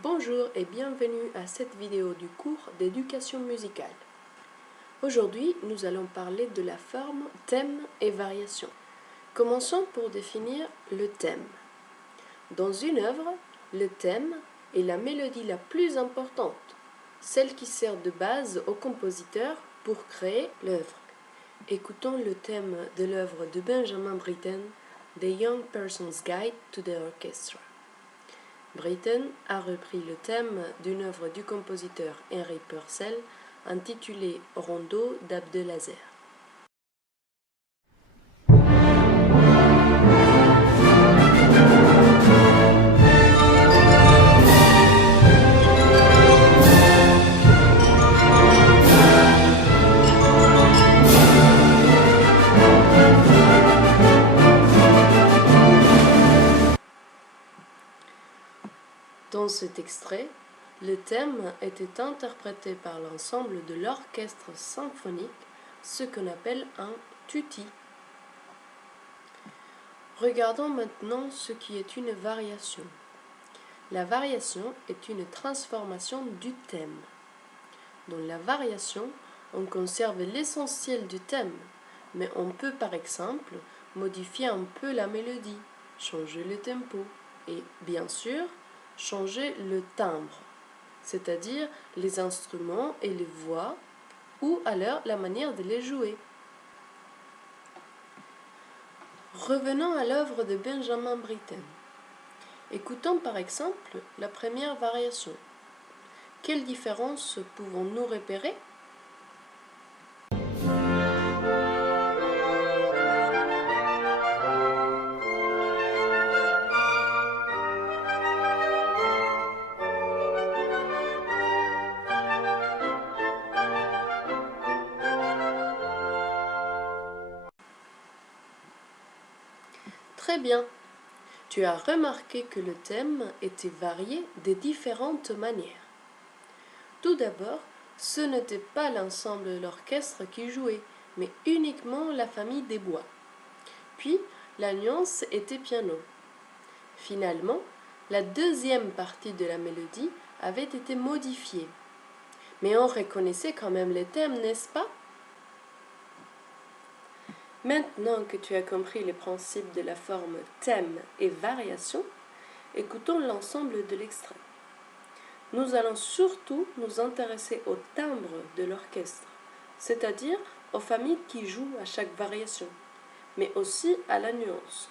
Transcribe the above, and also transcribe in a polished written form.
Bonjour et bienvenue à cette vidéo du cours d'éducation musicale. Aujourd'hui, nous allons parler de la forme thème et variation. Commençons pour définir le thème. Dans une œuvre, le thème est la mélodie la plus importante, celle qui sert de base au compositeur pour créer l'œuvre. Écoutons le thème de l'œuvre de Benjamin Britten, The Young Person's Guide to the Orchestra. Britten a repris le thème d'une œuvre du compositeur Henry Purcell intitulée Rondo d'Abdelazer. Dans cet extrait, le thème était interprété par l'ensemble de l'orchestre symphonique, ce qu'on appelle un tutti. Regardons maintenant ce qui est une variation. La variation est une transformation du thème. Dans la variation, on conserve l'essentiel du thème, mais on peut par exemple modifier un peu la mélodie, changer le tempo et, bien sûr, changer le timbre, c'est-à-dire les instruments et les voix, ou alors la manière de les jouer. Revenons à l'œuvre de Benjamin Britten. Écoutons par exemple la première variation. Quelle différence pouvons-nous repérer ? Très bien. Tu as remarqué que le thème était varié de différentes manières. Tout d'abord, ce n'était pas l'ensemble de l'orchestre qui jouait, mais uniquement la famille des bois. Puis, la nuance était piano. Finalement, la deuxième partie de la mélodie avait été modifiée. Mais on reconnaissait quand même les thèmes, n'est-ce pas ? Maintenant que tu as compris les principes de la forme thème et variation, écoutons l'ensemble de l'extrait. Nous allons surtout nous intéresser au timbre de l'orchestre, c'est-à-dire aux familles qui jouent à chaque variation, mais aussi à la nuance.